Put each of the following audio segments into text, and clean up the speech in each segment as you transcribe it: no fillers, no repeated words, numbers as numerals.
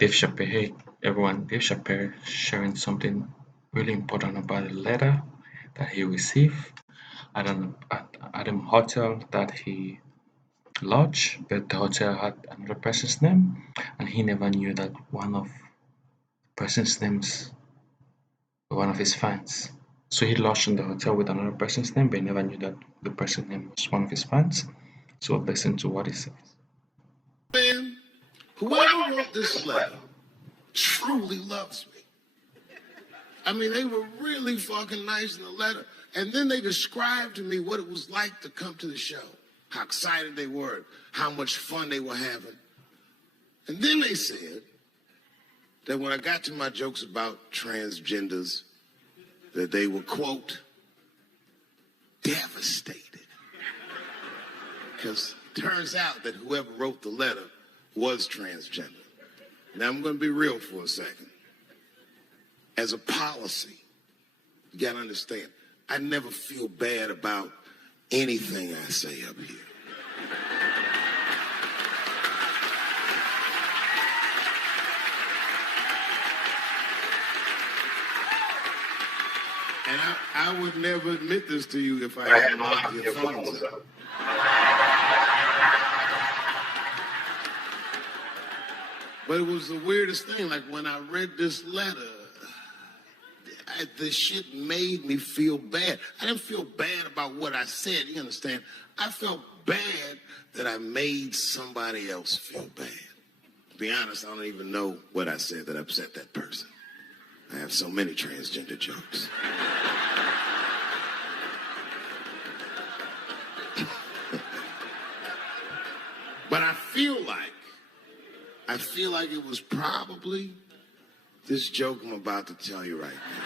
Dave Chappelle, hey everyone, Dave Chappelle sharing something really important about a letter that he received at a hotel that he lodged, but the hotel had another person's name, and he never knew that one of the person's names were one of his fans. So he lodged in the hotel with another person's name, but he never knew that the person's name was one of his fans. So listen to what he says. Man, whoever wrote this letter truly loves me. I mean, they were really fucking nice in the letter. And then they described to me what it was like to come to the show, how excited they were, how much fun they were having. And then they said that when I got to my jokes about transgenders, that they were, quote, devastated. Because it turns out that whoever wrote the letter was transgender. Now, I'm going to be real for a second. As a policy, you got to understand, I never feel bad about anything I say up here. And I would never admit this to you if I hadn't locked your phones up. But it was the weirdest thing. Like when I read this letter, this shit made me feel bad. I didn't feel bad about what I said, you understand? I felt bad that I made somebody else feel bad. To be honest, I don't even know what I said that upset that person. I have so many transgender jokes. But I feel like it was probably this joke I'm about to tell you right now.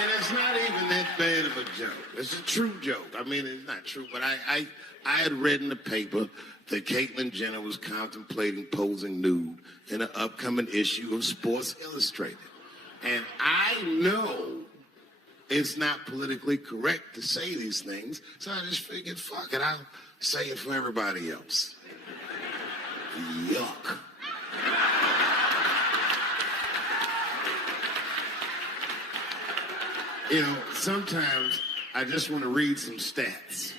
And it's not even that bad of a joke. It's a true joke. I mean, it's not true, but I had read in the paper that Caitlyn Jenner was contemplating posing nude in an upcoming issue of Sports Illustrated. And I know it's not politically correct to say these things, so I just figured, fuck it, I'll say it for everybody else. Yuck. You know, sometimes I just want to read some stats.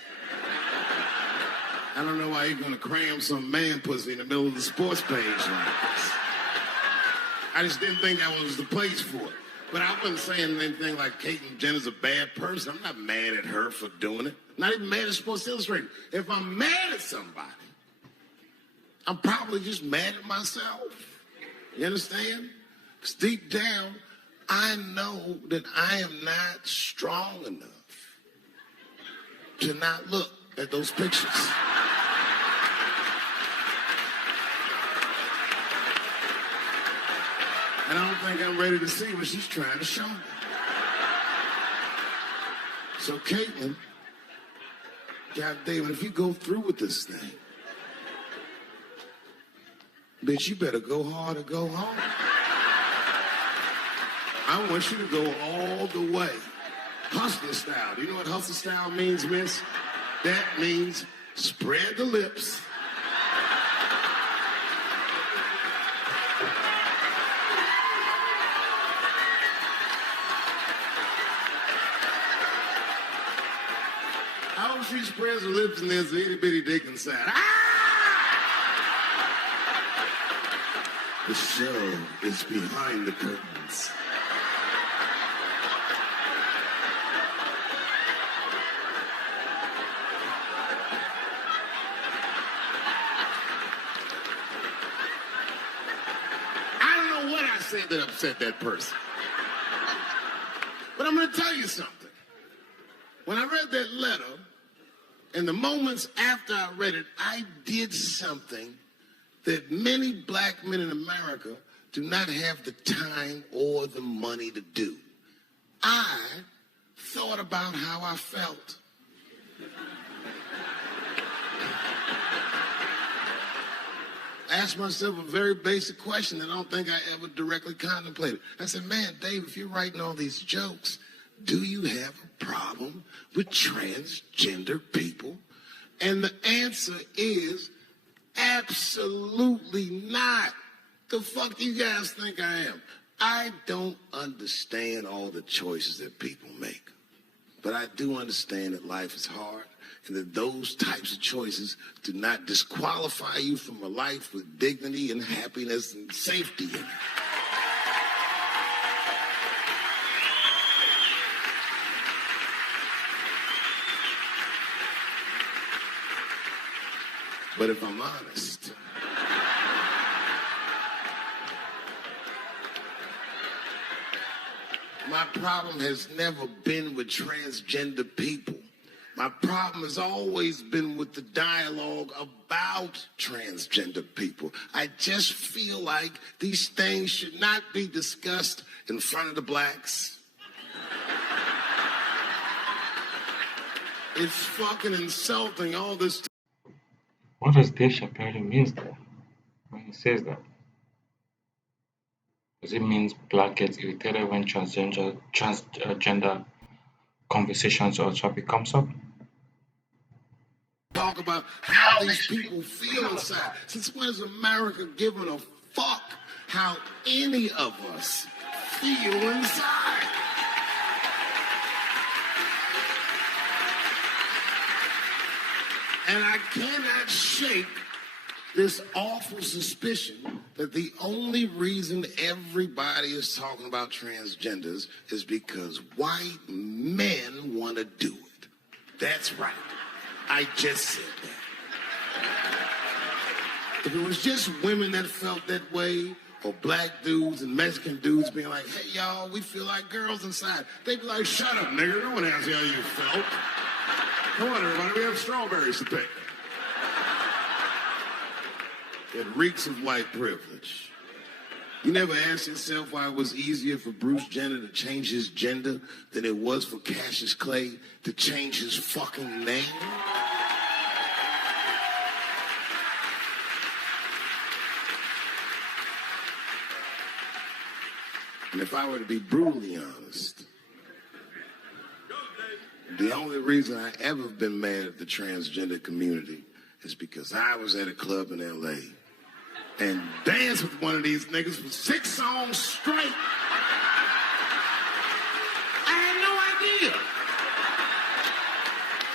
I don't know why you're going to cram some man pussy in the middle of the sports page like this. I just didn't think that was the place for it. But I wasn't saying anything like Caitlyn Jenner's a bad person. I'm not mad at her for doing it. I'm not even mad at Sports Illustrated. If I'm mad at somebody, I'm probably just mad at myself. You understand? Because deep down, I know that I am not strong enough to not look at those pictures. And I don't think I'm ready to see what she's trying to show me. So Caitlyn, God damn it, if you go through with this thing, bitch, you better go hard or go home. I want you to go all the way. Hustler style. Do you know what hustler style means, miss? That means spread the lips. I hope she spreads her lips and there's an itty bitty dick inside. Ah! The show is behind the curtains. I don't know what I said that upset that person. But I'm going to tell you something. When I read that letter, in the moments after I read it, I did something that many black men in America do not have the time or the money to do. I thought about how I felt. I asked myself a very basic question that I don't think I ever directly contemplated. I said, man, Dave, if you're writing all these jokes, do you have a problem with transgender people? And the answer is Absolutely not. The fuck do you guys think I am? I don't understand all the choices that people make. But I do understand that life is hard and that those types of choices do not disqualify you from a life with dignity and happiness and safety in it. But if I'm honest, my problem has never been with transgender people. My problem has always been with the dialogue about transgender people. I just feel like these things should not be discussed in front of the blacks. It's fucking insulting, all this. What does Dave Chappelle mean there when he says that? Does it mean black gets irritated when transgender conversations or topic comes up? Talk about how these people feel inside. Since when has America given a fuck how any of us feel inside? And I cannot shake this awful suspicion that the only reason everybody is talking about transgenders is because white men want to do it. That's right. I just said that. If it was just women that felt that way, or black dudes and Mexican dudes being like, hey, y'all, we feel like girls inside, they'd be like, shut up, nigga. No one asked you how you felt. Come on, everybody, we have strawberries to pick. It reeks of white privilege. You never asked yourself why it was easier for Bruce Jenner to change his gender than it was for Cassius Clay to change his fucking name? And if I were to be brutally honest, the only reason I ever been mad at the transgender community is because I was at a club in LA and danced with one of these niggas for 6 songs straight. I had no idea.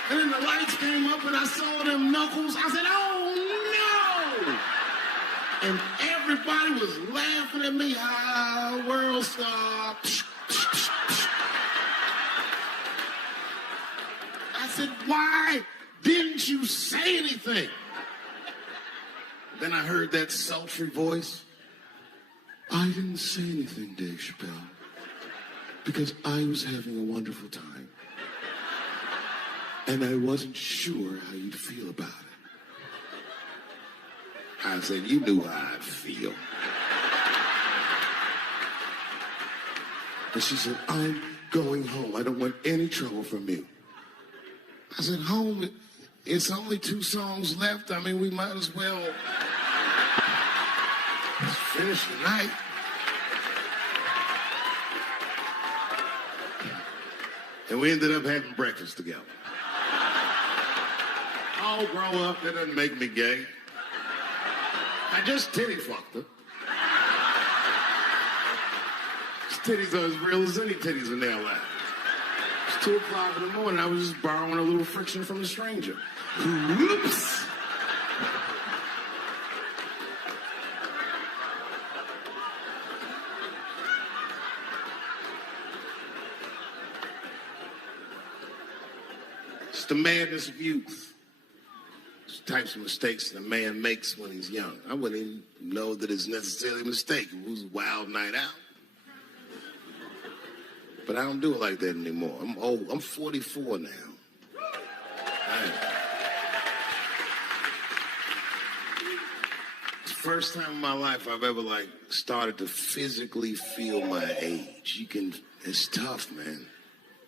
And then the lights came up and I saw them knuckles. I said, oh no! And everybody was laughing at me. Ah, world star. I said, why didn't you say anything? Then I heard that sultry voice. I didn't say anything, Dave Chappelle, because I was having a wonderful time. And I wasn't sure how you'd feel about it. I said, you knew how I'd feel. And she said, I'm going home. I don't want any trouble from you. I said, home, it's only 2 songs left. I mean, we might as well finish the night. And we ended up having breakfast together. Oh, grow up, that doesn't make me gay. I just titty fucked her. His titties are as real as any titties in their life. It's 2 o'clock in the morning. I was just borrowing a little friction from a stranger. Whoops! It's the madness of youth. It's the types of mistakes that a man makes when he's young. I wouldn't even know that it's necessarily a mistake. It was a wild night out. But I don't do it like that anymore. I'm old. I'm 44 now. It's the first time in my life I've ever started to physically feel my age. It's tough, man.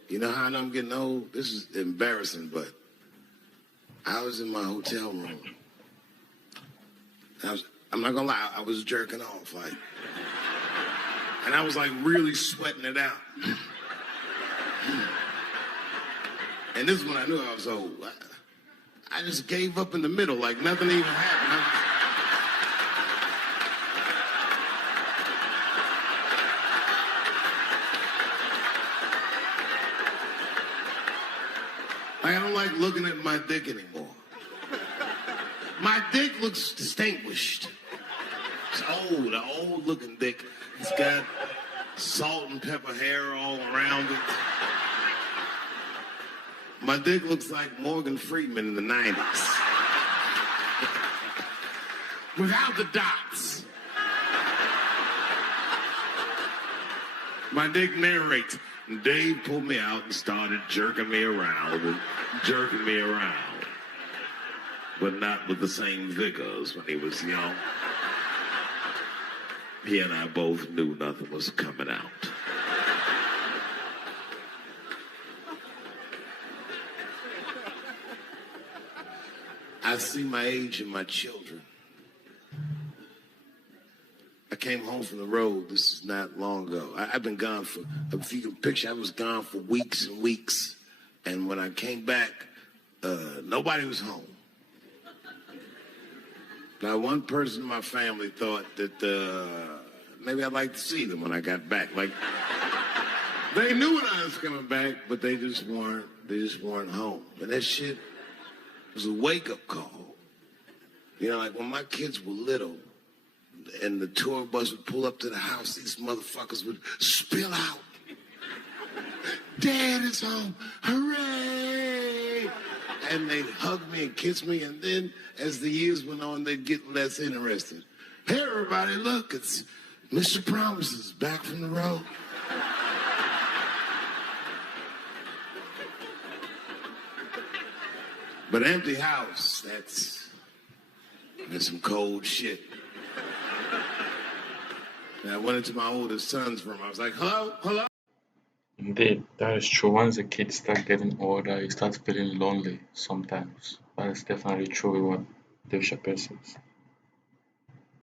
You know how I'm getting old? This is embarrassing, but I was in my hotel room. I'm not gonna lie, I was jerking off, and I was really sweating it out. And this is when I knew I was old. I just gave up in the middle, like nothing even happened. looking at my dick anymore. My dick looks distinguished. It's old, an old looking dick. It's got salt and pepper hair all around it. My dick looks like Morgan Freeman in the 90s. Without the dots. My dick narrates. Dave pulled me out and started jerking me around. But not with the same vigor as when he was young. He and I both knew nothing was coming out. I see my age in my children. I came home from the road. This is not long ago. I've been gone for, if you can picture, I was gone for weeks and weeks. And when I came back, nobody was home. Now, one person in my family thought that maybe I'd like to see them when I got back. Like, they knew when I was coming back, but they just weren't home. And that shit was a wake-up call. You know, like when my kids were little and the tour bus would pull up to the house, these motherfuckers would spill out. Dad is home, hooray! And they'd hug me and kiss me, and then as the years went on, they'd get less interested. Hey, everybody, look, it's Mr. Promises back from the road. But empty house, that's some cold shit. And I went into my oldest son's room. I was like, hello, hello? Indeed, that is true. Once the kids start getting older, you start feeling lonely sometimes. That is definitely true with what Dave Chappelle says.